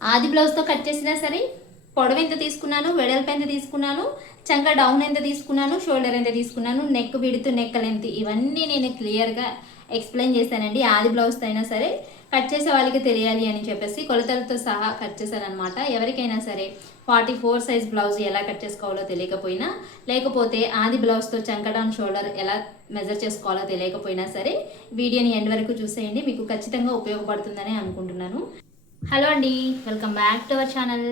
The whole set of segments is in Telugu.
ఆది బ్లౌజ్తో కట్ చేసినా సరే పొడవు ఎంత తీసుకున్నాను, వెడల్పు ఎంత తీసుకున్నాను, చంక డౌన్ ఎంత తీసుకున్నాను, షోల్డర్ ఎంత తీసుకున్నాను, నెక్ విడుతు నెక్ లెంత్ ఇవన్నీ నేను క్లియర్గా ఎక్స్ప్లెయిన్ చేశానండి. ఆది బ్లౌజ్తో అయినా సరే కట్ చేసే వాళ్ళకి తెలియాలి అని చెప్పేసి కొలతలతో సహా కట్ చేశానమాట. ఎవరికైనా సరే 44 సైజ్ బ్లౌజ్ ఎలా కట్ చేసుకోవాలో తెలియకపోయినా, లేకపోతే ఆది బ్లౌజ్తో చంక డౌన్ షోల్డర్ ఎలా మెజర్ చేసుకోవాలో తెలియకపోయినా సరే వీడియోని ఎండ్ వరకు చూసేయండి, మీకు ఖచ్చితంగా ఉపయోగపడుతుందని అనుకుంటున్నాను. హలో అండి, welcome back to our channel.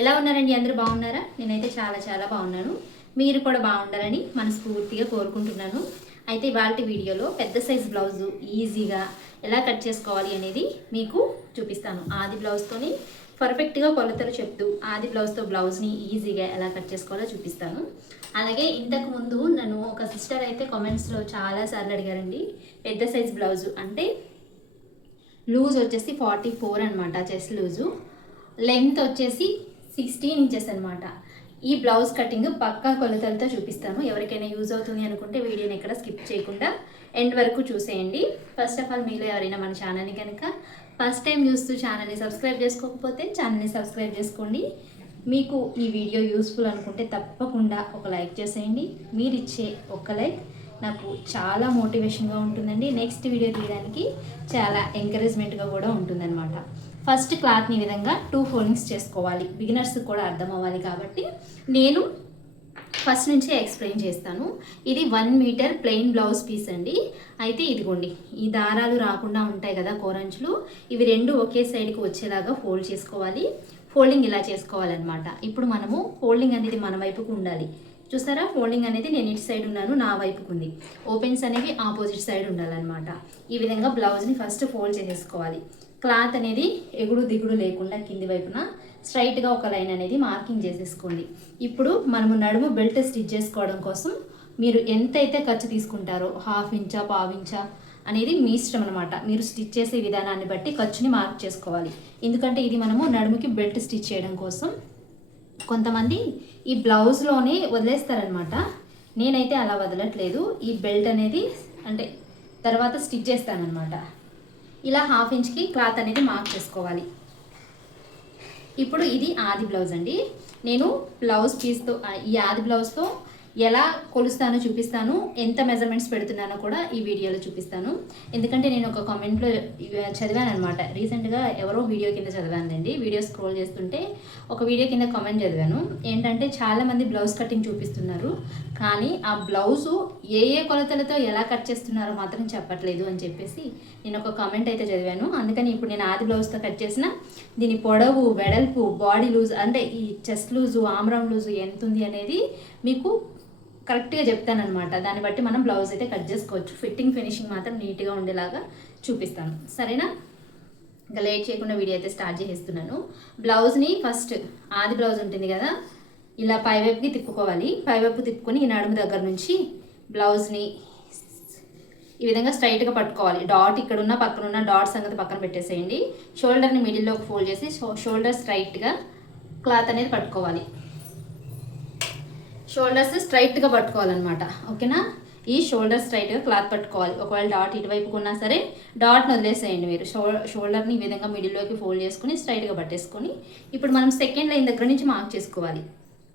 ఎలా ఉన్నారండి? అందరూ బాగున్నారా? నేనైతే చాలా చాలా బాగున్నాను. మీరు కూడా బాగుండాలని మనస్ఫూర్తిగా కోరుకుంటున్నాను. అయితే ఇవాళ వీడియోలో పెద్ద సైజ్ బ్లౌజు ఈజీగా ఎలా కట్ చేసుకోవాలి అనేది మీకు చూపిస్తాను. ఆది బ్లౌజ్తోని పర్ఫెక్ట్గా కొలతలు చెప్తూ ఆది బ్లౌజ్తో బ్లౌజ్ని ఈజీగా ఎలా కట్ చేసుకోవాలో చూపిస్తాను. అలాగే ఇంతకు ముందు నన్ను ఒక సిస్టర్ అయితే కామెంట్స్లో చాలాసార్లు అడిగారండి, పెద్ద సైజ్ బ్లౌజు అంటే లూజ్ వచ్చేసి 44 అనమాట, చెస్ట్ లూజు, లెంత్ వచ్చేసి 16 ఇంచెస్ అనమాట. ఈ బ్లౌజ్ కటింగ్ పక్కా కొలతలతో చూపిస్తాను. ఎవరికైనా యూజ్ అవుతుంది అనుకుంటే వీడియోని ఎక్కడ స్కిప్ చేయకుండా ఎండ్ వరకు చూసేయండి. ఫస్ట్ ఆఫ్ ఆల్ మీలో ఎవరైనా మన ఛానల్ని కనుక ఫస్ట్ టైం చూస్తూ ఛానల్ని సబ్స్క్రైబ్ చేసుకోకపోతే ఛానల్ని సబ్స్క్రైబ్ చేసుకోండి. మీకు ఈ వీడియో యూస్ఫుల్ అనుకుంటే తప్పకుండా ఒక లైక్ చేసేయండి. మీరు ఇచ్చే ఒక లైక్ నాకు చాలా మోటివేషన్గా ఉంటుందండి, నెక్స్ట్ వీడియో తీయడానికి చాలా ఎంకరేజ్మెంట్గా కూడా ఉంటుందన్నమాట. ఫస్ట్ క్లాత్ని ఈ విధంగా 2 ఫోల్డింగ్స్ చేసుకోవాలి, బిగినర్స్కి కూడా అర్థం అవ్వాలి కాబట్టి నేను ఫస్ట్ నుంచే ఎక్స్ప్లెయిన్ చేస్తాను. ఇది 1 మీటర్ ప్లెయిన్ బ్లౌజ్ పీస్ అండి. అయితే ఇదిగోండి, ఈ దారాలు రాకుండా ఉంటాయి కదా కోరంచులు, ఇవి రెండు ఒకే సైడ్కి వచ్చేలాగా ఫోల్డ్ చేసుకోవాలి. ఫోల్డింగ్ ఇలా చేసుకోవాలన్నమాట. ఇప్పుడు మనము ఫోల్డింగ్ అనేది మన వైపుకు ఉండాలి. చూసారా, ఫోల్డింగ్ అనేది నేను ఇటు సైడ్ ఉన్నాను, నా వైపుకు ఉంది. ఓపెన్స్ అనేవి ఆపోజిట్ సైడ్ ఉండాలన్నమాట. ఈ విధంగా బ్లౌజ్ని ఫస్ట్ ఫోల్డ్ చేసేసుకోవాలి. క్లాత్ అనేది ఎగుడు దిగుడు లేకుండా కింది వైపున స్ట్రైట్గా ఒక లైన్ అనేది మార్కింగ్ చేసేసుకోండి. ఇప్పుడు మనము నడుము బెల్ట్ స్టిచ్ చేసుకోవడం కోసం మీరు ఎంతైతే ఖర్చు తీసుకుంటారో, 1/2 ఇంచా 1/4 ఇంచా అనేది మీ ఇష్టం అనమాట. మీరు స్టిచ్ చేసే విధానాన్ని బట్టి ఖర్చుని మార్క్ చేసుకోవాలి. ఎందుకంటే ఇది మనము నడుముకి బెల్ట్ స్టిచ్ చేయడం కోసం. కొంతమంది ఈ బ్లౌజ్లోనే వదిలేస్తారనమాట, నేనైతే అలా వదలట్లేదు. ఈ బెల్ట్ అనేది అంటే తర్వాత స్టిచ్ చేస్తానన్నమాట. ఇలా 1/2 ఇంచ్కి క్లాత్ అనేది మార్క్ చేసుకోవాలి. ఇప్పుడు ఇది ఆది బ్లౌజ్ అండి. నేను బ్లౌజ్ పీస్తో ఈ ఆది బ్లౌజ్తో ఎలా కొలుస్తానో చూపిస్తాను, ఎంత మెజర్మెంట్స్ పెడుతున్నానో కూడా ఈ వీడియోలో చూపిస్తాను. ఎందుకంటే నేను ఒక కామెంట్లో చదివాను అనమాట, రీసెంట్గా ఎవరో వీడియో కింద చదివానండి. వీడియో స్క్రోల్ చేస్తుంటే ఒక వీడియో కింద కామెంట్ చదివాను. ఏంటంటే చాలామంది బ్లౌజ్ కటింగ్ చూపిస్తున్నారు, కానీ ఆ బ్లౌజు ఏ ఏ కొలతలతో ఎలా కట్ చేస్తున్నారో మాత్రం చెప్పట్లేదు అని చెప్పేసి నేను ఒక కామెంట్ అయితే చదివాను. అందుకని ఇప్పుడు నేను ఆది బ్లౌజ్తో కట్ చేసిన దీని పొడవు, వెడల్పు, బాడీ లూజ్ అంటే ఈ చెస్ట్ లూజు, ఆమ్రామ్ లూజు ఎంత ఉంది అనేది మీకు కరెక్ట్గా చెప్తానమాట. దాన్ని బట్టి మనం బ్లౌజ్ అయితే కట్ చేసుకోవచ్చు. ఫిట్టింగ్ ఫినిషింగ్ మాత్రం నీట్గా ఉండేలాగా చూపిస్తాను, సరేనా? ఇంకా లేట్ చేయకుండా వీడియో అయితే స్టార్ట్ చేసేస్తున్నాను. బ్లౌజ్ని ఫస్ట్ ఆది బ్లౌజ్ ఉంటుంది కదా, ఇలా పైవైపుకి తిప్పుకోవాలి. పైవైపు తిప్పుకొని ఈ నడుము దగ్గర నుంచి బ్లౌజ్ని ఈ విధంగా స్ట్రైట్గా పట్టుకోవాలి. డాట్ ఇక్కడ ఉన్న పక్కన ఉన్న డాట్ సంగతి పక్కన పెట్టేసేయండి. షోల్డర్ని మిడిల్లోకి ఫోల్డ్ చేసి షోల్డర్ స్ట్రైట్గా క్లాత్ అనేది పట్టుకోవాలి. షోల్డర్స్ స్ట్రైట్గా పట్టుకోవాలన్నమాట, ఓకేనా? ఈ షోల్డర్ స్ట్రైట్గా క్లాత్ పట్టుకోవాలి. ఒకవేళ డాట్ ఇటువైపుకు ఉన్నా సరే డాట్ని వదిలేసేయండి. మీరు షోల్డర్ని ఈ విధంగా మిడిల్లోకి ఫోల్డ్ చేసుకుని స్ట్రైట్గా పట్టేసుకొని ఇప్పుడు మనం సెకండ్ లైన్ దగ్గర నుంచి మార్క్ చేసుకోవాలి,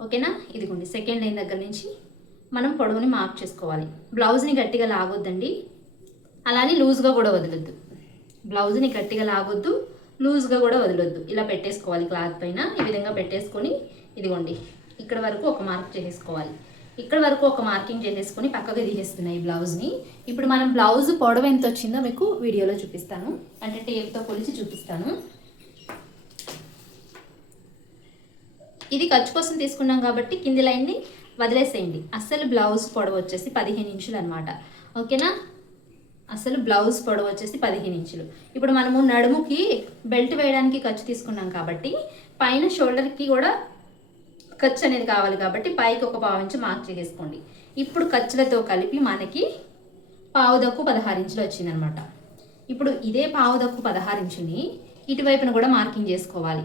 ఓకేనా? ఇదిగోండి, సెకండ్ లైన్ దగ్గర నుంచి మనం పొడవుని మార్క్ చేసుకోవాలి. బ్లౌజ్ని గట్టిగా లాగొద్దండి, అలానే లూజ్గా కూడా వదలొద్దు. బ్లౌజ్ని గట్టిగా లాగొద్దు, లూజ్గా కూడా వదలొద్దు. ఇలా పెట్టేసుకోవాలి క్లాత్ పైన. ఈ విధంగా పెట్టేసుకొని ఇదిగోండి ఇక్కడ వరకు ఒక మార్క్ చేసేసుకోవాలి. ఇక్కడ వరకు ఒక మార్కింగ్ చేసేసుకొని పక్కగా తీసేస్తున్నాయి ఈ బ్లౌజ్ని. ఇప్పుడు మనం బ్లౌజ్ పొడవు ఎంత వచ్చిందో మీకు వీడియోలో చూపిస్తాను, అంటే టేప్తో కొలిచి చూపిస్తాను. ఇది ఖర్చు కోసం తీసుకున్నాం కాబట్టి కింది లైన్ని వదిలేసేయండి. అసలు బ్లౌజ్ పొడవు వచ్చేసి 15 ఇంచులు అనమాట, ఓకేనా? అసలు బ్లౌజ్ పొడవు వచ్చేసి 15 ఇంచులు. ఇప్పుడు మనము నడుముకి బెల్ట్ వేయడానికి ఖర్చు తీసుకున్నాం కాబట్టి పైన షోల్డర్కి కూడా ఖర్చు అనేది కావాలి కాబట్టి పైకి ఒక 1/4 ఇంచు మార్క్ చేసేసుకోండి. ఇప్పుడు ఖర్చులతో కలిపి మనకి 16 ఇంచులు వచ్చిందనమాట. ఇప్పుడు ఇదే 16 ఇంచుని ఇటువైపున కూడా మార్కింగ్ చేసుకోవాలి.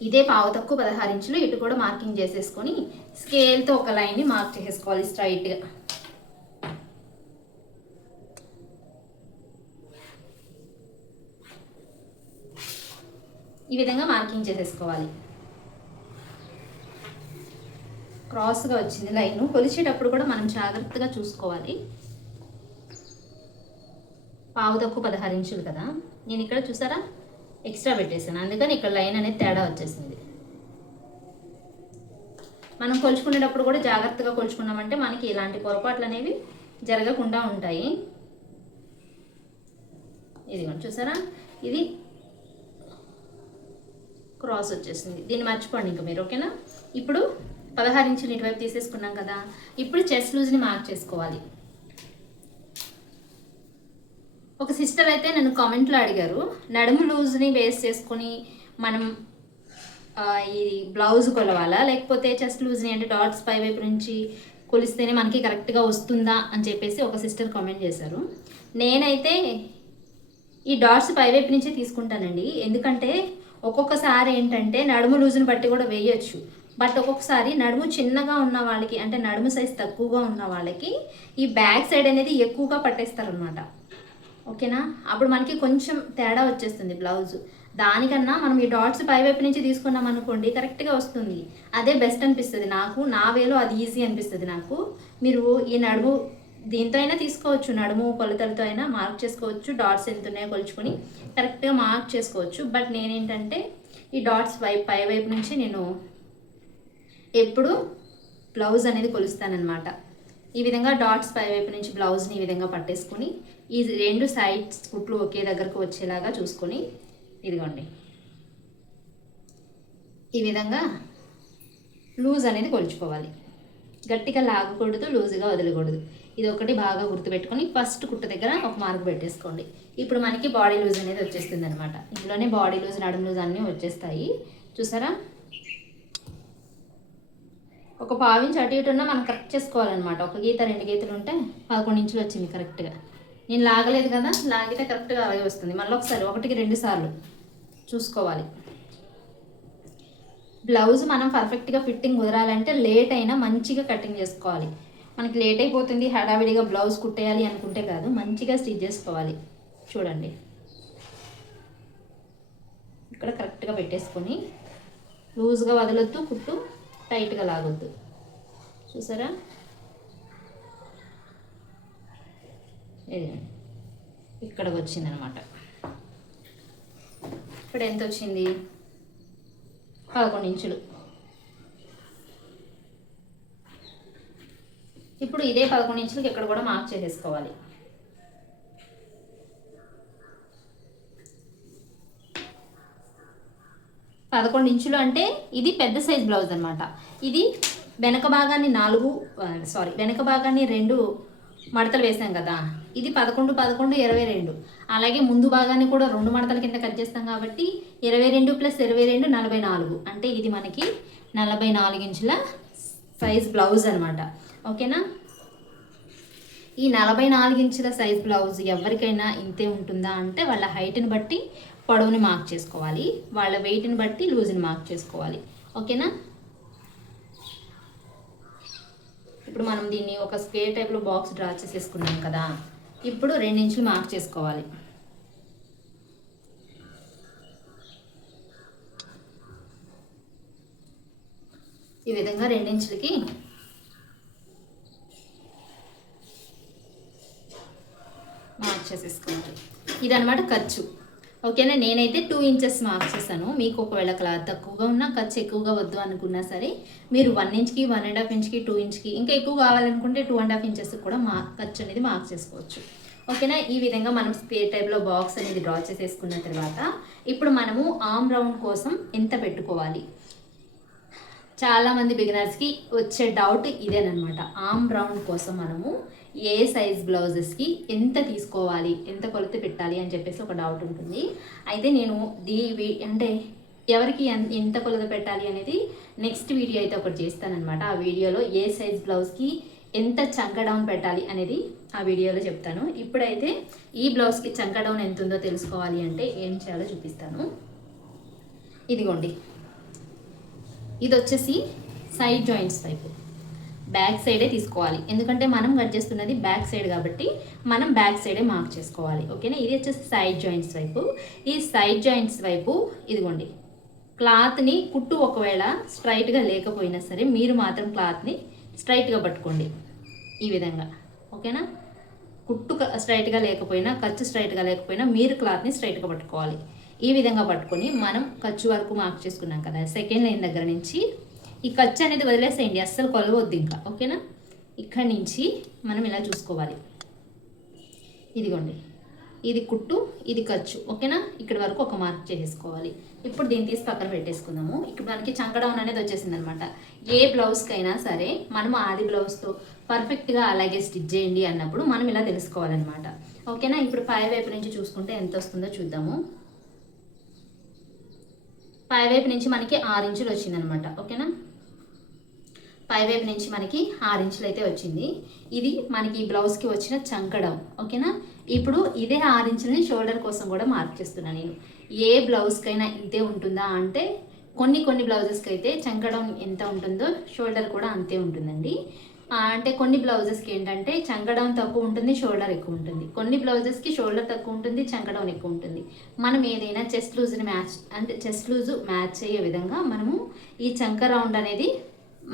ఇదే 16 ఇంచులు ఇటు కూడా మార్కింగ్ చేసేసుకొని స్కేల్తో ఒక లైన్ని మార్క్ చేసేసుకోవాలి స్ట్రైట్గా. ఈ విధంగా మార్కింగ్ చేసేసుకోవాలి. క్రాస్గా వచ్చింది లైను. కొలిచేటప్పుడు కూడా మనం జాగ్రత్తగా చూసుకోవాలి. పావు తక్కువ 16 ఇంచులు కదా, నేను ఇక్కడ చూసారా ఎక్స్ట్రా పెట్టేసాను, అందుకని ఇక్కడ లైన్ అనేది తేడా వచ్చేసింది. మనం కొలుచుకునేటప్పుడు కూడా జాగ్రత్తగా కొలుచుకున్నామంటే మనకి ఇలాంటి పొరపాట్లు అనేవి జరగకుండా ఉంటాయి. ఇదిగోండి చూసారా, ఇది క్రాస్ వచ్చేసింది, దీన్ని మర్చిపోండి ఇంకా మీరు. ఓకేనా, ఇప్పుడు 16 ఇంచులు ఇటువైపు తీసేసుకున్నాం కదా, ఇప్పుడు చెస్ట్ లూజ్ని మార్క్ చేసుకోవాలి. ఒక సిస్టర్ అయితే నన్ను కామెంట్లో అడిగారు, నడుము లూజ్ని బేస్ చేసుకొని మనం ఈ బ్లౌజ్ కొలవాలా, లేకపోతే చెస్ట్ లూజ్ని అంటే డాట్స్ పై వైపు నుంచి కొలిస్తేనే మనకి కరెక్ట్గా వస్తుందా అని చెప్పేసి ఒక సిస్టర్ కామెంట్ చేశారు. నేనైతే ఈ డాట్స్ పై వైపు నుంచే తీసుకుంటానండి. ఎందుకంటే ఒక్కొక్కసారి ఏంటంటే నడుము లూజ్ని బట్టి కూడా వేయచ్చు, బట్ ఒక్కొక్కసారి నడుము చిన్నగా ఉన్న వాళ్ళకి అంటే నడుము సైజ్ తక్కువగా ఉన్న వాళ్ళకి ఈ బ్యాక్ సైడ్ అనేది ఎక్కువగా పట్టేస్తారనమాట. ఓకేనా, అప్పుడు మనకి కొంచెం తేడా వచ్చేస్తుంది బ్లౌజ్. దానికన్నా మనం ఈ డాట్స్ పై వైపు నుంచి తీసుకున్నాం అనుకోండి కరెక్ట్గా వస్తుంది, అదే బెస్ట్ అనిపిస్తుంది నాకు. నా వేలో అది ఈజీ అనిపిస్తుంది నాకు. మీరు ఈ నడుము దీంతో అయినా తీసుకోవచ్చు, నడుము కొలతలతో అయినా మార్క్ చేసుకోవచ్చు, డాట్స్ ఎంత ఉన్నాయో కొలుచుకొని కరెక్ట్గా మార్క్ చేసుకోవచ్చు. బట్ నేనేంటంటే ఈ డాట్స్ పై వైపు నుంచి నేను ఎప్పుడు బ్లౌజ్ అనేది కొలుస్తానన్నమాట. ఈ విధంగా డాట్స్ పై వైపు నుంచి బ్లౌజ్ని ఈ విధంగా పట్టేసుకొని ఈ రెండు సైడ్స్ కుట్లు ఒకే దగ్గరకు వచ్చేలాగా చూసుకొని ఇదిగోండి ఈ విధంగా లూజ్ అనేది కొలుచుకోవాలి. గట్టిగా లాగకూడదు, లూజ్గా వదలకూడదు. ఇది ఒకటి బాగా గుర్తుపెట్టుకొని ఫస్ట్ కుట్ట దగ్గర ఒక మార్క్ పెట్టేసుకోండి. ఇప్పుడు మనకి బాడీ లూజ్ అనేది వచ్చేస్తుంది అనమాట. ఇందులోనే బాడీ లూజ్, నడుము లూజ్ అన్నీ వచ్చేస్తాయి. చూసారా, ఒక పావించి అటు ఇటు ఉన్నా మనం కరెక్ట్ చేసుకోవాలన్నమాట. ఒక గీత 2 గీతలు ఉంటే 11 ఇంచులు వచ్చింది కరెక్ట్గా. నేను లాగలేదు కదా, లాగితే కరెక్ట్గా అలాగే వస్తుంది. మళ్ళీ ఒకసారి 1కి 2 సార్లు చూసుకోవాలి. బ్లౌజ్ మనం పర్ఫెక్ట్గా ఫిట్టింగ్ కుదరాలంటే లేట్ అయినా మంచిగా కటింగ్ చేసుకోవాలి. మనకి లేట్ అయిపోతుంది హడావిడిగా బ్లౌజ్ కుట్టేయాలి అనుకుంటే కాదు, మంచిగా స్టిచ్ చేసుకోవాలి. చూడండి ఇక్కడ కరెక్ట్గా పెట్టేసుకొని లూజ్గా వదలొద్దు, కుట్టు టైట్గా లాగొద్దు. చూసారా, ఇది ఇక్కడికి వచ్చిందనమాట. ఇప్పుడు ఎంత వచ్చింది, 11 ఇంచులు. ఇప్పుడు ఇదే 11 ఇంచులకి ఇక్కడ కూడా మార్క్ చేసేసుకోవాలి. పదకొండు ఇంచులు అంటే ఇది పెద్ద సైజ్ బ్లౌజ్ అనమాట. ఇది వెనక భాగాన్ని 2 మడతలు వేసాం కదా, ఇది 11, 11, 22. అలాగే ముందు భాగాన్ని కూడా 2 మడతల కింద కట్ చేస్తాం కాబట్టి 22 + 22 44. అంటే ఇది మనకి 44 ఇంచుల సైజ్ బ్లౌజ్ అనమాట. ఓకేనా, ఈ 44 ఇంచుల సైజ్ బ్లౌజ్ ఎవరికైనా ఇంతే ఉంటుందా అంటే వాళ్ళ హైట్ని బట్టి పొడవుని మార్క్ చేసుకోవాలి, వాళ్ళ వెయిట్ని బట్టి లూజ్ని మార్క్ చేసుకోవాలి. ఓకేనా, ఇప్పుడు మనం దీన్ని ఒక స్క్వేర్ టైప్లో బాక్స్ డ్రా చేసేసుకున్నాం కదా, ఇప్పుడు 2 ఇంచులు మార్క్ చేసుకోవాలి. ఈ విధంగా 2 ఇంచులకి మార్క్ చేసేసుకోవాలి. ఇదన్నమాట ఖర్చు. ఓకేనా, నేనైతే 2 ఇంచెస్ మార్క్ చేశాను. మీకు ఒకవేళ క్లాత్ తక్కువగా ఉన్నా, ఖర్చు ఎక్కువగా వద్దు అనుకున్నా సరే మీరు 1 ఇంచ్కి, 1.5 ఇంచ్కి, 2 ఇంచ్కి, ఇంకా ఎక్కువ కావాలనుకుంటే 2.5 ఇంచెస్ కూడా ఖర్చు అనేది మార్క్ చేసుకోవచ్చు. ఓకేనా, ఈ విధంగా మనం స్క్వేర్ టైప్లో బాక్స్ అనేది డ్రా చేసేసుకున్న తర్వాత ఇప్పుడు మనము ఆర్మ్ రౌండ్ కోసం ఎంత పెట్టుకోవాలి. చాలామంది బిగినర్స్కి వచ్చే డౌట్ ఇదేనమాట. ఆర్మ్ రౌండ్ కోసం మనము ఏ సైజ్ బ్లౌజెస్కి ఎంత తీసుకోవాలి, ఎంత కొలత పెట్టాలి అని చెప్పేసి ఒక డౌట్ ఉంటుంది. అయితే నేను అంటే ఎవరికి ఎంత కొలత పెట్టాలి అనేది నెక్స్ట్ వీడియో అయితే ఒకటి చేస్తానన్నమాట. ఆ వీడియోలో ఏ సైజ్ బ్లౌజ్కి ఎంత చంక డౌన్ పెట్టాలి అనేది ఆ వీడియోలో చెప్తాను. ఇప్పుడైతే ఈ బ్లౌజ్కి చంక డౌన్ ఎంత ఉందో తెలుసుకోవాలి అంటే ఏం చేయాలో చూపిస్తాను. ఇదిగోండి, ఇది వచ్చేసి సైడ్ జాయింట్స్ వైపు బ్యాక్ సైడే తీసుకోవాలి. ఎందుకంటే మనం కట్ చేస్తున్నది బ్యాక్ సైడ్ కాబట్టి మనం బ్యాక్ సైడే మార్క్ చేసుకోవాలి. ఓకేనా, ఇది వచ్చేసి సైడ్ జాయింట్స్ వైపు. ఈ సైడ్ జాయింట్స్ వైపు ఇదిగోండి క్లాత్ని కుట్టు ఒకవేళ స్ట్రైట్గా లేకపోయినా సరే మీరు మాత్రం క్లాత్ని స్ట్రైట్గా పట్టుకోండి ఈ విధంగా, ఓకేనా. కుట్టు స్ట్రైట్గా లేకపోయినా, ఖర్చు స్ట్రైట్గా లేకపోయినా మీరు క్లాత్ని స్ట్రైట్గా పట్టుకోవాలి. ఈ విధంగా పట్టుకొని మనం ఖర్చు వరకు మార్క్ చేసుకున్నాం కదా, సెకండ్ లైన్ దగ్గర నుంచి ఈ ఖర్చు అనేది వదిలేసేయండి, అస్సలు కొలవద్దు ఇంకా, ఓకేనా. ఇక్కడి నుంచి మనం ఇలా చూసుకోవాలి. ఇదిగోండి, ఇది కుట్టు, ఇది ఖర్చు, ఓకేనా. ఇక్కడి వరకు ఒక మార్క్ చేసేసుకోవాలి. ఇప్పుడు దీన్ని తీసి పక్కన పెట్టేసుకుందాము. ఇప్పుడు మనకి చంక డౌన్ అనేది వచ్చేసింది అనమాట. ఏ బ్లౌజ్కైనా సరే మనం ఆది బ్లౌజ్తో పర్ఫెక్ట్గా అలాగే స్టిచ్ చేయండి అన్నప్పుడు మనం ఇలా తెలుసుకోవాలన్నమాట, ఓకేనా. ఇప్పుడు పై వైపు నుంచి చూసుకుంటే ఎంత వస్తుందో చూద్దాము. పై వైపు నుంచి మనకి 6 ఇంచులు వచ్చిందనమాట, ఓకేనా. పై వైపు నుంచి మనకి 6 ఇంచులు అయితే వచ్చింది. ఇది మనకి ఈ బ్లౌజ్కి వచ్చిన చంక డౌన్, ఓకేనా. ఇప్పుడు ఇదే 6 ఇంచులని షోల్డర్ కోసం కూడా మార్క్ చేస్తున్నాను నేను. ఏ బ్లౌజ్కైనా ఇంతే ఉంటుందా అంటే కొన్ని బ్లౌజెస్కి అయితే చంక డౌన్ ఎంత ఉంటుందో షోల్డర్ కూడా అంతే ఉంటుందండి. అంటే కొన్ని బ్లౌజెస్కి ఏంటంటే చంక డౌన్ తక్కువ ఉంటుంది, షోల్డర్ ఎక్కువ ఉంటుంది. కొన్ని బ్లౌజెస్కి షోల్డర్ తక్కువ ఉంటుంది, చంక డౌన్ ఎక్కువ ఉంటుంది. మనం ఏదైనా చెస్ట్ లూజ్ని మ్యాచ్ అంటే చెస్ట్ లూజు మ్యాచ్ అయ్యే విధంగా మనము ఈ చంక రౌండ్ అనేది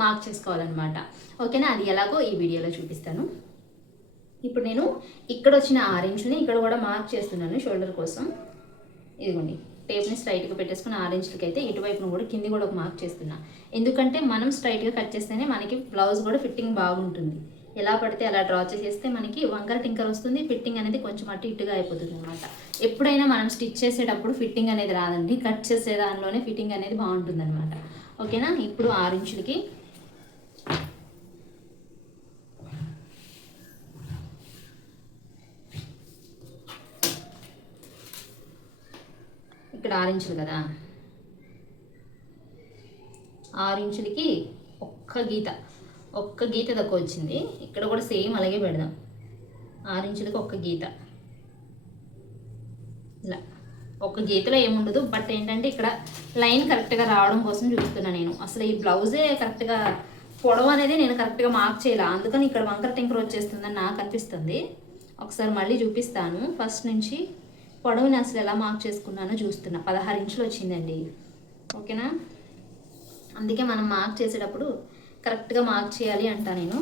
మార్క్ చేసుకోవాలన్నమాట, ఓకేనా. అది ఎలాగో ఈ వీడియోలో చూపిస్తాను. ఇప్పుడు నేను ఇక్కడ వచ్చిన 6 ఇంచుని ఇక్కడ కూడా మార్క్ చేస్తున్నాను షోల్డర్ కోసం. ఇదిగోండి, టేప్ని స్ట్రైట్గా పెట్టేసుకుని 6 ఇంచులకి అయితే ఇటువైపును కూడా కింది కూడా ఒక మార్క్ చేస్తున్నా. ఎందుకంటే మనం స్ట్రైట్గా కట్ చేస్తేనే మనకి బ్లౌజ్ కూడా ఫిట్టింగ్ బాగుంటుంది. ఎలా పడితే అలా డ్రా చేసేస్తే మనకి వంకర టింకర్ వస్తుంది, ఫిట్టింగ్ అనేది కొంచెం అటు ఇటుగా అయిపోతుంది అనమాట. ఎప్పుడైనా మనం స్టిచ్ చేసేటప్పుడు ఫిట్టింగ్ అనేది రాదండి, కట్ చేసే దానిలోనే ఫిట్టింగ్ అనేది బాగుంటుంది అనమాట, ఓకేనా. ఇప్పుడు 6 ఇంచులకి ఇక్కడ 6 ఇంచులు కదా, 6 ఇంచులకి ఒక్క గీత తక్కువ వచ్చింది. ఇక్కడ కూడా సేమ్ అలాగే పెడదాం. 6 ఇంచులకి ఒక్క గీత, ఇలా ఒక్క గీతలో ఏముండదు. బట్ ఏంటంటే ఇక్కడ లైన్ కరెక్ట్గా రావడం కోసం చూస్తున్నా నేను. అసలు ఈ బ్లౌజే కరెక్ట్గా పొడవు అనేది నేను కరెక్ట్గా మార్క్ చేయాలి, అందుకని ఇక్కడ వంకర టింకర్ వచ్చేస్తుందని నాకు అనిపిస్తుంది. ఒకసారి మళ్ళీ చూపిస్తాను. ఫస్ట్ నుంచి పొడవుని అసలు ఎలా మార్క్ చేసుకున్నానో చూస్తున్నా. 16 ఇంచులు వచ్చిందండి, ఓకేనా. అందుకే మనం మార్క్ చేసేటప్పుడు కరెక్ట్గా మార్క్ చేయాలి అంటా నేను.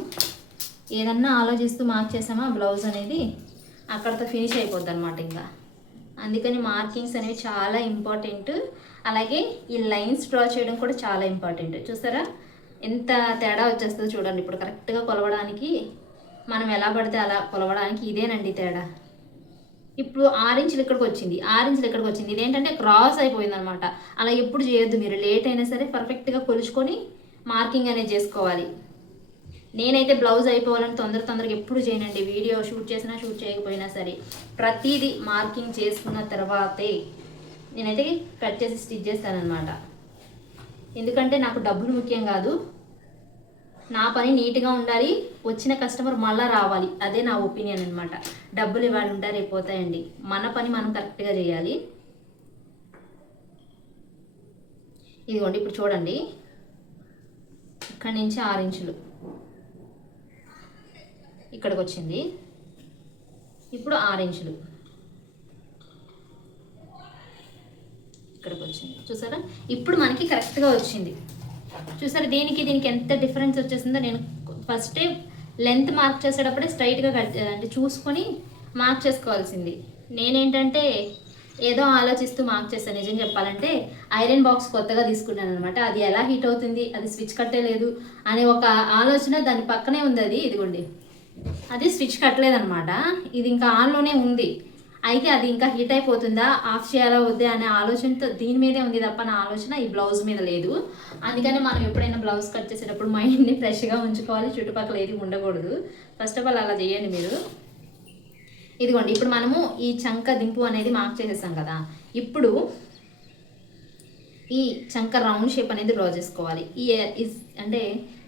ఏదన్నా ఆలోచిస్తూ మార్క్ చేసామా బ్లౌజ్ అనేది అక్కడితో ఫినిష్ అయిపోద్ది అనమాట ఇంకా. అందుకని మార్కింగ్స్ అనేవి చాలా ఇంపార్టెంట్. అలాగే ఈ లైన్స్ డ్రా చేయడం కూడా చాలా ఇంపార్టెంట్. చూసారా ఎంత తేడా వచ్చేస్తుందో చూడండి. ఇప్పుడు కరెక్ట్గా కొలవడానికి మనం ఎలా పడితే అలా కొలవడానికి ఇదేనండి తేడా. ఇప్పుడు 6 ఇంచులు ఇక్కడికి వచ్చింది, 6 ఇంచులు ఇక్కడికి వచ్చింది. ఇదేంటంటే క్రాస్ అయిపోయింది అనమాట. అలా ఎప్పుడు చేయొద్దు మీరు. లేట్ అయినా సరే పర్ఫెక్ట్గా కొలుచుకొని మార్కింగ్ అనేది చేసుకోవాలి. నేనైతే బ్లౌజ్ అయిపోవాలని తొందరగా ఎప్పుడు చేయనండి. వీడియో షూట్ చేసినా షూట్ చేయకపోయినా సరే ప్రతిదీ మార్కింగ్ చేసుకున్న తర్వాతే నేనైతే కట్ చేసి స్టిచ్ చేస్తానన్నమాట. ఎందుకంటే నాకు డబ్బులు ముఖ్యం కాదు, నా పని నీట్గా ఉండాలి, వచ్చిన కస్టమర్ మళ్ళీ రావాలి. అదే నా ఒపీనియన్ అనమాట. డబ్బులు ఇవాళ ఉంటా రేపు పోతాయండి. మన పని మనం కరెక్ట్గా చేయాలి. ఇదిగోండి, ఇప్పుడు చూడండి, ఇక్కడి నుంచి 6 ఇంచులు ఇక్కడికి వచ్చింది. ఇప్పుడు 6 ఇంచులు ఇక్కడికి వచ్చింది. చూసారా ఇప్పుడు మనకి కరెక్ట్గా వచ్చింది. చూసారా దీనికి ఎంత డిఫరెన్స్ వచ్చేసిందో. నేను ఫస్టే లెంత్ మార్క్ చేసేటప్పుడే స్ట్రైట్గా అంటే చూసుకొని మార్క్ చేసుకోవాల్సింది. నేనేంటంటే ఏదో ఆలోచిస్తూ మార్క్ చేస్తాను. నిజం చెప్పాలంటే ఐరన్ బాక్స్ కొత్తగా తీసుకున్నాను అనమాట. అది ఎలా హీట్ అవుతుంది, అది స్విచ్ కట్టలేదు అనే ఒక ఆలోచన దాని పక్కనే ఉంది. అది ఇదిగోండి, అది స్విచ్ కట్టలేదనమాట. ఇది ఇంకా ఆన్లోనే ఉంది. అయితే అది ఇంకా హీట్ అయిపోతుందా, ఆఫ్ చేయాలా వద్దా అనే ఆలోచనతో దీని మీదే ఉంది తప్ప నా ఆలోచన ఈ బ్లౌజ్ మీద లేదు. అందుకని మనం ఎప్పుడైనా బ్లౌజ్ కట్ చేసేటప్పుడు మైండ్ని ఫ్రెష్గా ఉంచుకోవాలి, చుట్టుపక్కల ఏది ఉండకూడదు. ఫస్ట్ ఆఫ్ ఆల్ అలా చేయండి మీరు. ఇదిగోండి, ఇప్పుడు మనము ఈ చంక దింపు అనేది మార్క్ చేసేసాం కదా. ఇప్పుడు ఈ చంక రౌండ్ షేప్ అనేది డ్రా చేసుకోవాలి. అంటే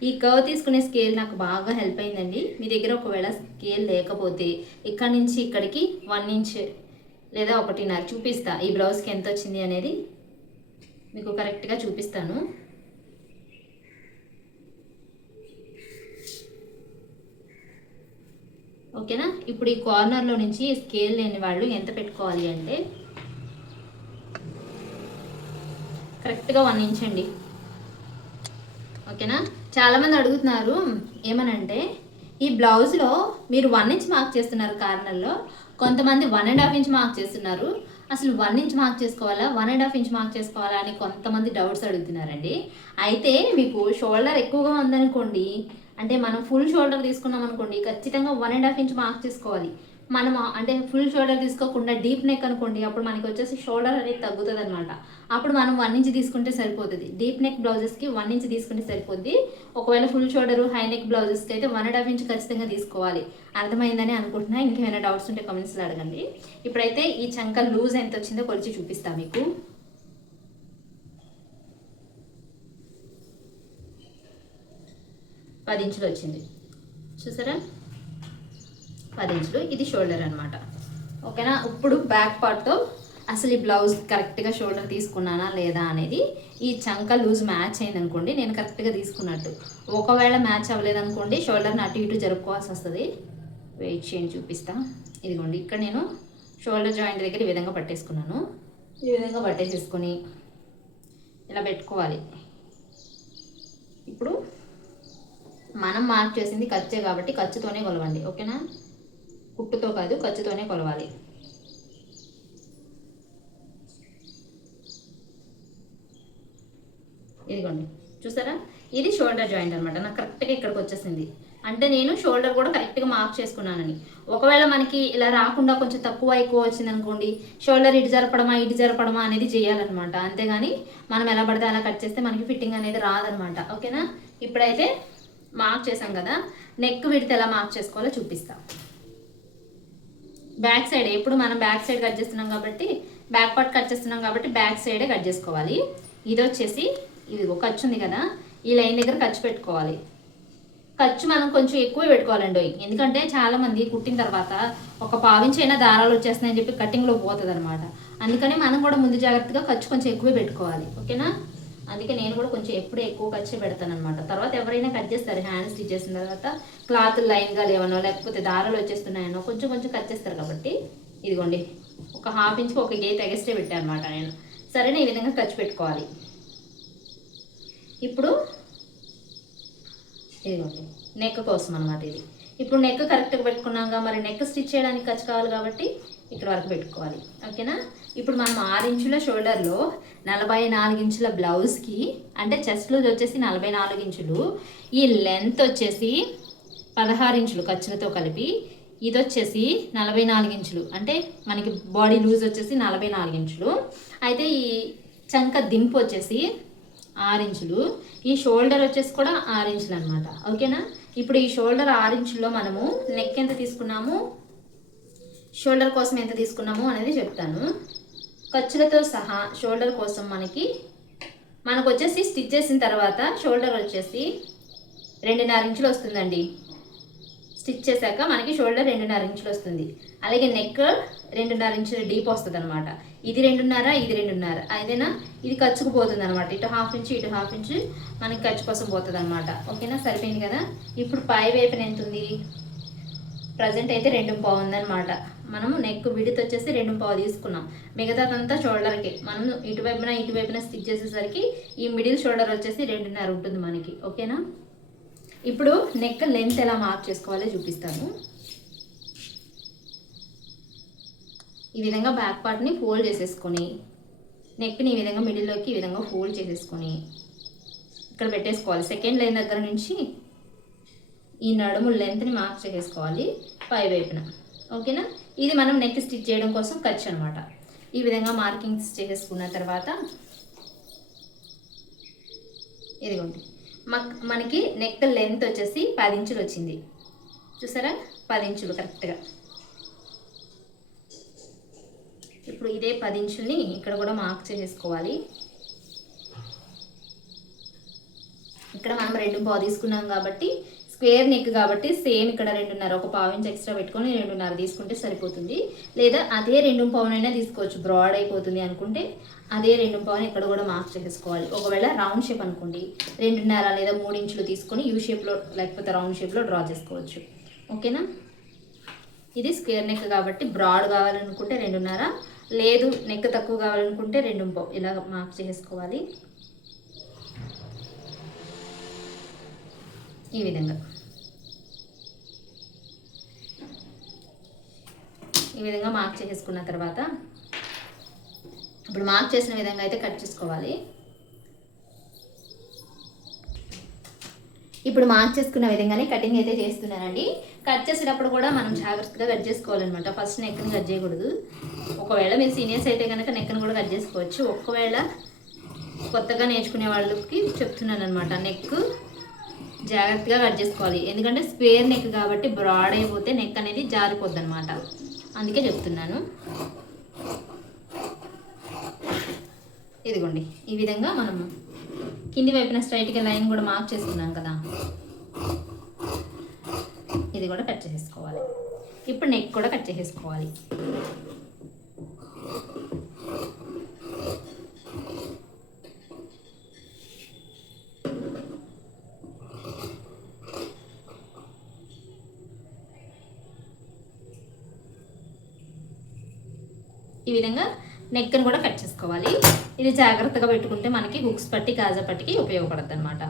ఈ కర్వ్ తీసుకునే స్కేల్ నాకు బాగా హెల్ప్ అయిందండి. మీ దగ్గర ఒకవేళ స్కేల్ లేకపోతే ఇక్కడ నుంచి ఇక్కడికి 1 ఇంచ్ లేదా 1.5 చూపిస్తా. ఈ బ్లౌజ్కి ఎంత వచ్చింది అనేది మీకు కరెక్ట్గా చూపిస్తాను. ఓకేనా. ఇప్పుడు ఈ కార్నర్లో నుంచి స్కేల్ లేని వాళ్ళు ఎంత పెట్టుకోవాలి అంటే కరెక్ట్గా 1 ఇంచ్ అండి. ఓకేనా. చాలామంది అడుగుతున్నారు ఏమనంటే ఈ బ్లౌజ్లో మీరు 1 ఇంచ్ మార్క్ చేస్తున్నారు కార్నర్లో, కొంతమంది 1.5 ఇంచ్ మార్క్ చేస్తున్నారు. అసలు 1 ఇంచ్ మార్క్ చేసుకోవాలా 1.5 ఇంచ్ మార్క్ చేసుకోవాలా అని కొంతమంది డౌట్స్ అడుగుతున్నారండి. అయితే మీకు షోల్డర్ ఎక్కువగా ఉందనుకోండి, అంటే మనం ఫుల్ షోల్డర్ తీసుకున్నాం అనుకోండి, ఖచ్చితంగా 1.5 ఇంచ్ మార్క్ చేసుకోవాలి. మనం అంటే ఫుల్ షోల్డర్ తీసుకోకుండా డీప్ నెక్ అనుకోండి, అప్పుడు మనకి వచ్చేసి షోల్డర్ అనేది తగ్గుతుంది అనమాట. అప్పుడు మనం 1 ఇంచ్ తీసుకుంటే సరిపోతుంది. డీప్ నెక్ బ్లౌజెస్కి 1 ఇంచ్ తీసుకుంటే సరిపోద్ది. ఒకవేళ ఫుల్ షోల్డర్ హై నెక్ బ్లౌజెస్కి అయితే 1.5 ఇంచ్ ఖచ్చితంగా తీసుకోవాలి. అర్థమైందని అనుకుంటున్నా. ఇంకేమైనా డౌట్స్ ఉంటే కామెంట్స్లో అడగండి. ఇప్పుడైతే ఈ చంక లూజ్ ఎంత వచ్చిందో కొలిచి చూపిస్తా మీకు. 10 ఇంచులు వచ్చింది చూసారా, 10 ఇంచులు. ఇది షోల్డర్ అనమాట. ఓకేనా. ఇప్పుడు బ్యాక్ పార్ట్తో అసలు ఈ బ్లౌజ్ కరెక్ట్గా షోల్డర్ తీసుకున్నానా లేదా అనేది, ఈ చంక లూజ్ మ్యాచ్ అయింది అనుకోండి, నేను కరెక్ట్గా తీసుకున్నట్టు. ఒకవేళ మ్యాచ్ అవ్వలేదనుకోండి, షోల్డర్ని అటు ఇటు జరుపుకోవాల్సి వస్తుంది. వెయిట్ చేయండి చూపిస్తా. ఇదిగోండి, ఇక్కడ నేను షోల్డర్ జాయింట్ దగ్గర ఈ విధంగా పట్టేసుకున్నాను. ఈ విధంగా పట్టేసేసుకొని ఇలా పెట్టుకోవాలి. ఇప్పుడు మనం మార్క్ చేసింది ఖర్చే కాబట్టి ఖర్చుతోనే కొలవండి. ఓకేనా. కుట్టుతో కాదు, ఖర్చుతోనే కొలవాలి. ఇదిగోండి చూసారా, ఇది షోల్డర్ జాయింట్ అనమాట. నాకు కరెక్ట్గా ఇక్కడికి వచ్చేసింది. అంటే నేను షోల్డర్ కూడా కరెక్ట్గా మార్క్ చేసుకున్నానని. ఒకవేళ మనకి ఇలా రాకుండా కొంచెం తక్కువ ఎక్కువ వచ్చింది అనుకోండి, షోల్డర్ ఇటు జరపడమా అనేది చేయాలన్నమాట. అంతేగాని మనం ఎలా పడితే అలా కట్ చేస్తే మనకి ఫిట్టింగ్ అనేది రాదనమాట. ఓకేనా. ఇప్పుడైతే మార్క్ చేసాం కదా, నెక్ విడ్త్ ఎలా మార్క్ చేసుకోవాలో చూపిస్తా. బ్యాక్ సైడ్ ఎప్పుడు మనం బ్యాక్ సైడ్ కట్ చేస్తున్నాం కాబట్టి, బ్యాక్ పార్ట్ కట్ చేస్తున్నాం కాబట్టి బ్యాక్ సైడే కట్ చేసుకోవాలి. ఇది వచ్చేసి ఇది ఒక ఖర్చు ఉంది కదా, ఈ లైన్ దగ్గర ఖర్చు పెట్టుకోవాలి. ఖర్చు మనం కొంచెం ఎక్కువ పెట్టుకోవాలండి. ఎందుకంటే చాలామంది కుట్టిన తర్వాత ఒక పావించైనా దారాలు వచ్చేస్తున్నాయని చెప్పి కటింగ్లో పోతుంది అనమాట. అందుకని మనం కూడా ముందు జాగ్రత్తగా ఖర్చు కొంచెం ఎక్కువ పెట్టుకోవాలి. ఓకేనా. అందుకే నేను కూడా కొంచెం ఎప్పుడూ ఎక్కువ ఖర్చు పెడతాను అనమాట. తర్వాత ఎవరైనా కట్ చేస్తారు హ్యాండ్ స్టిచ్ చేసిన తర్వాత, క్లాత్ లైన్గా లేవనో లేకపోతే దారాలు వచ్చేస్తున్నాయనో కొంచెం కట్ చేస్తారు కాబట్టి. ఇదిగోండి, ఒక 1/2 ఇంచ్కి ఒక గేట్ ఎగస్ట్రే పెట్టాను అనమాట నేను. సరేనా, ఈ విధంగా ఖర్చు పెట్టుకోవాలి. ఇప్పుడు ఇదిగోండి నెక్ కోసం అనమాట ఇది. ఇప్పుడు నెక్ కరెక్ట్గా పెట్టుకున్నాక మరి నెక్ స్టిచ్ చేయడానికి ఖర్చు కావాలి కాబట్టి ఇక్కడ వరకు పెట్టుకోవాలి. ఓకేనా. ఇప్పుడు మనం 6 ఇంచుల షోల్డర్లో 44 ఇంచుల బ్లౌజ్కి, అంటే చెస్ట్ లూజ్ వచ్చేసి 44 ఇంచులు, ఈ లెంత్ వచ్చేసి 16 ఇంచులు ఖర్చులతో కలిపి, ఇది వచ్చేసి 44 ఇంచులు, అంటే మనకి బాడీ లూజ్ వచ్చేసి 44 ఇంచులు. అయితే ఈ చంక దింపు వచ్చేసి 6 ఇంచులు, ఈ షోల్డర్ వచ్చేసి కూడా 6 ఇంచులు అనమాట. ఓకేనా. ఇప్పుడు ఈ షోల్డర్ 6 ఇంచుల్లో మనము నెక్ ఎంత తీసుకున్నాము, షోల్డర్ కోసం ఎంత తీసుకున్నాము అనేది చెప్తాను. ఖర్చులతో సహా షోల్డర్ కోసం మనకు వచ్చేసి స్టిచ్ చేసిన తర్వాత షోల్డర్ వచ్చేసి 2.5 ఇంచులు వస్తుందండి. స్టిచ్ చేశాక మనకి షోల్డర్ 2.5 ఇంచులు వస్తుంది. అలాగే నెక్ 2.5 ఇంచుల డీప్ వస్తుంది అనమాట. ఇది 2.5, ఇది 2.5. అయితేనా ఇది ఖర్చుకు పోతుంది అనమాట. ఇటు 1/2 ఇంచు, ఇటు 1/2 ఇంచు మనకి ఖర్చు కోసం పోతుంది అనమాట. ఓకేనా. సరిపోయింది కదా. ఇప్పుడు పై వైపున ఎంత ఉంది, ప్రజెంట్ అయితే 2.5 ఉందన్నమాట. మనము నెక్ విడ్త్ వచ్చేసి 2.5 తీసుకున్నాం. మిగతాదంతా షోల్డర్కి మనం ఇటువైపున స్టిచ్ చేసేసరికి ఈ మిడిల్ షోల్డర్ వచ్చేసి 2.5 ఉంటుంది మనకి. ఓకేనా. ఇప్పుడు నెక్ లెంత్ ఎలా మార్క్ చేసుకోవాలో చూపిస్తాను. ఈ విధంగా బ్యాక్ పార్ట్ని ఫోల్డ్ చేసేసుకొని, నెక్ని ఈ విధంగా మిడిల్లోకి ఈ విధంగా ఫోల్డ్ చేసేసుకొని ఇక్కడ పెట్టేసుకోవాలి. సెకండ్ లైన్ దగ్గర నుంచి ఈ నడుము లెంత్ని మార్క్ చేసేసుకోవాలి పై వైపున. ఓకేనా. ఇది మనం నెక్ స్టిచ్ చేయడం కోసం ఖర్చు అనమాట. ఈ విధంగా మార్కింగ్స్ చేసేసుకున్న తర్వాత ఇదిగోండి, మనకి నెక్ లెంత్ వచ్చేసి 10 ఇంచులు వచ్చింది. చూసారా, 10 ఇంచులు కరెక్ట్గా. ఇప్పుడు ఇదే 10 ఇంచుల్ని ఇక్కడ కూడా మార్క్ చేసేసుకోవాలి. ఇక్కడ మనం 2.5 తీసుకున్నాం కాబట్టి, స్క్వేర్ నెక్ కాబట్టి సేమ్ ఇక్కడ 2.5, ఒక 1/2 ఇంచ్ ఎక్స్ట్రా పెట్టుకొని 2.5 తీసుకుంటే సరిపోతుంది. లేదా అదే 2.5 అయినా తీసుకోవచ్చు, బ్రాడ్ అయిపోతుంది అనుకుంటే అదే 2.5 ఇక్కడ కూడా మార్క్ చేసేసుకోవాలి. ఒకవేళ రౌండ్ షేప్ అనుకోండి 2.5 లేదా 3 ఇంచులు తీసుకొని యూ షేప్లో లేకపోతే రౌండ్ షేప్లో డ్రా చేసుకోవచ్చు. ఓకేనా. ఇది స్క్వేర్ నెక్ కాబట్టి బ్రాడ్ కావాలనుకుంటే 2.5, లేదు నెక్ తక్కువ కావాలనుకుంటే 2 ఇలా మార్క్ చేసుకోవాలి. ఈ విధంగా మార్క్ చేసుకున్న తర్వాత ఇప్పుడు మార్క్ చేసిన విధంగా అయితే కట్ చేసుకోవాలి. ఇప్పుడు మార్క్ చేసుకున్న విధంగానే కటింగ్ అయితే చేస్తున్నానండి. కట్ చేసేటప్పుడు కూడా మనం జాగ్రత్తగా కట్ చేసుకోవాలన్నమాట. ఫస్ట్ నెక్ని కట్ చేయకూడదు. ఒకవేళ మీరు సీనియర్స్ అయితే కనుక నెక్ని కూడా కట్ చేసుకోవచ్చు. ఒకవేళ కొత్తగా నేర్చుకునే వాళ్ళకి చెప్తున్నాను అనమాట. నెక్ జాగ్రత్తగా కట్ చేసుకోవాలి. ఎందుకంటే స్క్వేర్ నెక్ కాబట్టి బ్రాడ్ అయిపోతే నెక్ అనేది జారిపోద్ది అనమాట. అందుకే చెప్తున్నాను. ఇదిగోండి ఈ విధంగా మనం కింది వైపున స్ట్రైట్గా లైన్ కూడా మార్క్ చేసుకున్నాం కదా, ఇది కూడా కట్ చేసుకోవాలి. ఇప్పుడు నెక్ కూడా కట్ చేసుకోవాలి. ఈ విధంగా నెక్ని కూడా కట్ చేసుకోవాలి. ఇది జాగ్రత్తగా పెట్టుకుంటే మనకి హుక్స్ పట్టి కాజా పట్టికి ఉపయోగపడుతుంది అనమాట.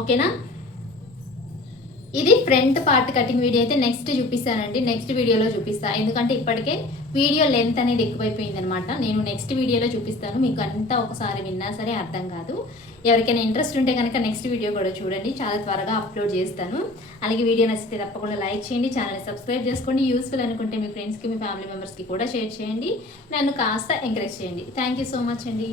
ఓకేనా? ఇది ఫ్రంట్ పార్ట్ కటింగ్ వీడియో అయితే నెక్స్ట్ చూపిస్తానండి. నెక్స్ట్ వీడియోలో చూపిస్తాను. ఎందుకంటే ఇప్పటికే వీడియో లెంత్ అనేది ఎక్కువైపోయింది అనమాట. నేను నెక్స్ట్ వీడియోలో చూపిస్తాను. మీకు అంతా ఒకసారి విన్నా సరే అర్థం కాదు. ఎవరికైనా ఇంట్రెస్ట్ ఉంటే కనుక నెక్స్ట్ వీడియో కూడా చూడండి. చాలా త్వరగా అప్లోడ్ చేస్తాను. అలాగే వీడియో నచ్చితే తప్పకుండా లైక్ చేయండి, ఛానల్ని సబ్స్క్రైబ్ చేసుకోండి. యూస్ఫుల్ అనుకుంటే మీ ఫ్రెండ్స్కి, మీ ఫ్యామిలీ మెంబర్స్కి కూడా షేర్ చేయండి. నన్ను కాస్త ఎంకరేజ్ చేయండి. థ్యాంక్ యూ సో మచ్ అండి.